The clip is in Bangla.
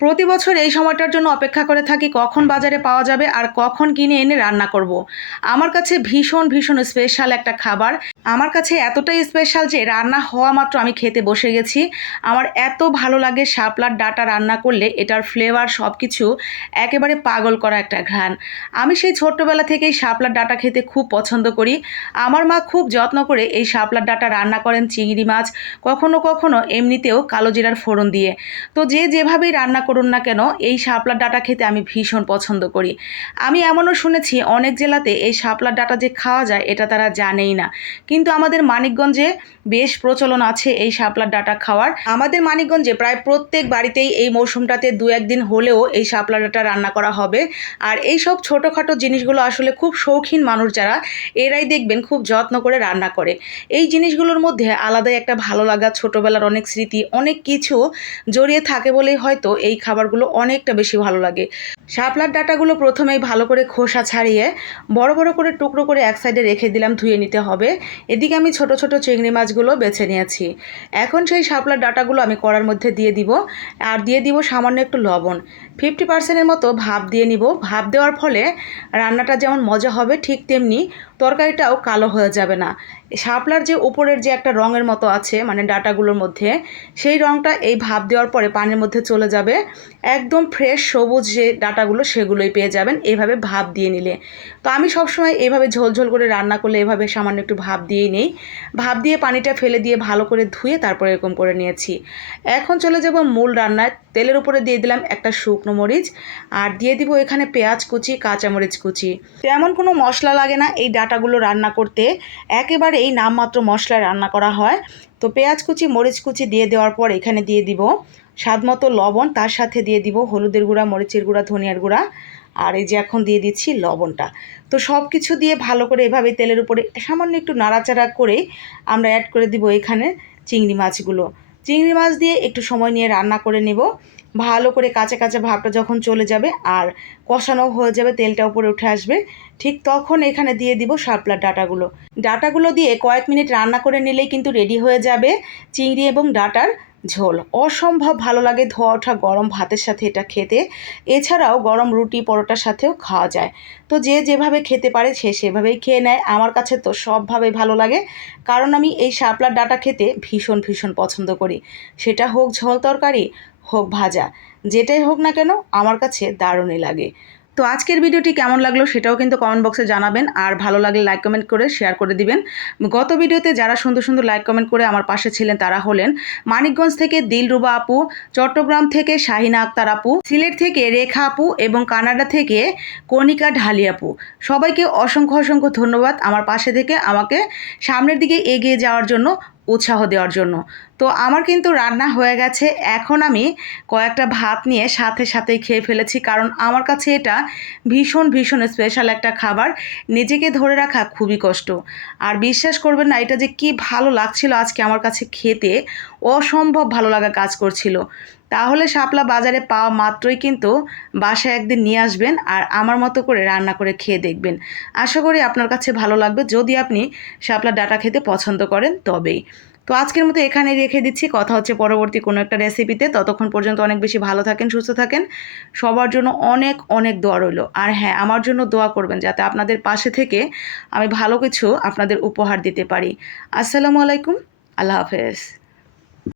প্রতি বছর এই সময়টার জন্য অপেক্ষা করে থাকি কখন বাজারে পাওয়া যাবে আর কখন কিনে এনে রান্না করব। আমার কাছে ভীষণ ভীষণ স্পেশাল একটা খাবার আমার কাছে এতটাই স্পেশাল যে রান্না হওয়া মাত্র আমি খেতে বসে গেছি। আমার এত ভালো লাগে শাপলার ডাটা রান্না করলে, এটার ফ্লেভার সব কিছু একেবারে পাগল করা একটা ঘ্রাণ। আমি সেই ছোট্টবেলা থেকেই শাপলার ডাটা খেতে খুব পছন্দ করি। আমার মা খুব যত্ন করে এই শাপলার ডাটা রান্না করেন, চিংড়ি মাছ, কখনো কখনো এমনিতেও কালো জিরার ফোড়ন দিয়ে। তো যে যেভাবেই রান্না করুন না কেন, এই শাপলার ডাটা খেতে আমি ভীষণ পছন্দ করি। আমি এমনও শুনেছি, অনেক জেলাতে এই শাপলার ডাটা যে খাওয়া যায়, এটা তারা জানেই না। কিন্তু আমাদের মানিকগঞ্জে বেশ প্রচলন আছে এই শাপলার ডাটা খাওয়ার। আমাদের মানিকগঞ্জে প্রায় প্রত্যেক বাড়িতেই এই মৌসুমটাতে দু একদিন হলেও এই শাপলা ডাটা রান্না করা হবে। আর এই সব ছোটোখাটো জিনিসগুলো আসলে খুব শৌখিন মানুষ যারা, এরাই দেখবেন খুব যত্ন করে রান্না করে। এই জিনিসগুলোর মধ্যে আলাদাই একটা ভালো লাগা, ছোটোবেলার অনেক স্মৃতি, অনেক কিছু জড়িয়ে থাকে বলেই হয়তো এই খাবারগুলো অনেকটা বেশি ভালো লাগে। শাপলার ডাটাগুলো প্রথমেই ভালো করে খোসা ছাড়িয়ে বড় বড় করে টুকরো করে এক সাইডে রেখে দিলাম, ধুয়ে নিতে হবে। এদিকে আমি ছোট ছোট চিংড়ি মাছগুলো বেছে নিয়েছি। এখন সেই শাপলার ডাটাগুলো আমি কড়ার মধ্যে দিয়ে দিব আর দিয়ে দিব সামান্য একটু লবণ। ফিফটি পার্সেন্টের মতো ভাপ দিয়ে নিব। ভাপ দেওয়ার ফলে রান্নাটা যেমন মজা হবে ঠিক তেমনি তরকারিটাও কালো হয়ে যাবে না। শাপলার যে উপরের যে একটা রঙের মতো আছে মানে ডাটাগুলোর মধ্যে, সেই রঙটা এই ভাপ দেওয়ার পরে পানির মধ্যে চলে যাবে। একদম ফ্রেশ সবুজ যে ডাটাগুলো সেগুলোই পেয়ে যাবেন। এইভাবে ভাপ দিয়ে নিলে। তো আমি সবসময় এইভাবে ঝোল ঝোল করে রান্না করলে এভাবে সামান্য একটু ভাপ দিয়েই নেই। ভাপ দিয়ে পানিটা ফেলে দিয়ে ভালো করে ধুয়ে তারপরে এরকম করে নিয়েছি। এখন চলে যাব মূল রান্নায়। তেলের উপরে দিয়ে দিলাম একটা শুকনো মরিচ আর দিয়ে দিব এখানে পেঁয়াজ কুচি, কাঁচামরিচ কুচি। তেমন কোনো মশলা লাগে না এই ডাটাগুলো রান্না করতে। একেবারে এই নামমাত্র মশলায় রান্না করা হয়। তো পেঁয়াজ কুচি, মরিচ কুচি দিয়ে দেওয়ার পর এখানে দিয়ে দিব স্বাদ মতো লবণ, তার সাথে দিয়ে দিব হলুদের গুঁড়া, মরিচের গুঁড়া, ধনিয়ার গুঁড়া আর এই যে এখন দিয়ে দিচ্ছি লবণটা। তো সব কিছু দিয়ে ভালো করে এভাবে তেলের উপরে সামান্য একটু নাড়াচাড়া করে আমরা অ্যাড করে দিব এখানে চিংড়ি মাছগুলো। চিংড়ি মাছ দিয়ে একটু সময় নিয়ে রান্না করে নেব। ভালো করে কাঁচা কাঁচা ভাবটা যখন চলে যাবে আর কষানো হয়ে যাবে, তেলটা উপরে উঠে আসবে, ঠিক তখন এখানে দিয়ে দিব শাপলার ডাটাগুলো। ডাটাগুলো দিয়ে কয়েক মিনিট রান্না করে নিলেই কিন্তু রেডি হয়ে যাবে চিংড়ি এবং ডাটার ঝোল। অসম্ভব ভালো লাগে ধোয়া ওঠা গরম ভাতের সাথে এটা খেতে। এছাড়াও গরম রুটি পরোটার সাথেও খাওয়া যায়। তো যে যেভাবে খেতে পারে সে সেভাবেই খেয়ে নেয়। আমার কাছে তো সবভাবে ভালো লাগে। কারণ আমি এই শাপলার ডাটা খেতে ভীষণ ভীষণ পছন্দ করি। সেটা হোক ঝোল তরকারি হোক ভাজা, যেটাই হোক না কেন আমার কাছে দারুণই লাগে। তো আজকের ভিডিওটি কেমন লাগল সেটাও কিন্তু কমেন্ট বক্সে জানাবেন, আর ভালো লাগলে লাইক কমেন্ট করে শেয়ার করে দিবেন। গত ভিডিওতে যারা সুন্দর সুন্দর লাইক কমেন্ট করে আমার পাশে ছিলেন তারা হলেন মানিকগঞ্জ থেকে দিলরুবা আপু, চট্টগ্রাম থেকে শাহিনা আক্তার আপু, সিলেট থেকে রেখা আপু এবং কানাডা থেকে কণিকা ঢালি আপু। সবাইকে অসংখ্য অসংখ্য ধন্যবাদ আমার পাশে থেকে আমাকে সামনের দিকে এগিয়ে যাওয়ার জন্য। উৎসাহ দেওয়ার জন্য। তো আমার কিন্তু রান্না হয়ে গেছে। এখন আমি কয়েকটা ভাত নিয়ে সাথে সাথে খেয়ে ফেলেছি। কারণ আমার কাছে এটা ভীষণ ভীষণ স্পেশাল একটা খাবার। নিজেকে ধরে রাখা খুবই কষ্ট। আর বিশ্বাস করবেন না, এটা যে কি ভালো লাগছিল আজকে আমার কাছে খেতে। অসম্ভব ভালো লাগা কাজ করছিল। তাহলে শাপলা বাজারে পাওয়া মাত্রই কিন্তু বাসায় একদিন নিয়ে আসবেন আর আমার মতো করে রান্না করে খেয়ে দেখবেন। আশা করি আপনার কাছে ভালো লাগবে। যদি আপনি শাপলা ডাটা খেতে পছন্দ করেন, তবেই। তো আজকের মতো এখানে রেখে দিচ্ছি। কথা হচ্ছে পরবর্তী কোনো একটা রেসিপিতে। ততক্ষণ পর্যন্ত অনেক বেশি ভালো থাকেন, সুস্থ থাকেন। সবার জন্য অনেক অনেক দোয়া রইল। আর হ্যাঁ আমার জন্য দোয়া করবেন যাতে আপনাদের পাশে থেকে আমি ভালো কিছু আপনাদের উপহার দিতে পারি। আসসালামু আলাইকুম। আল্লাহ হাফেজ।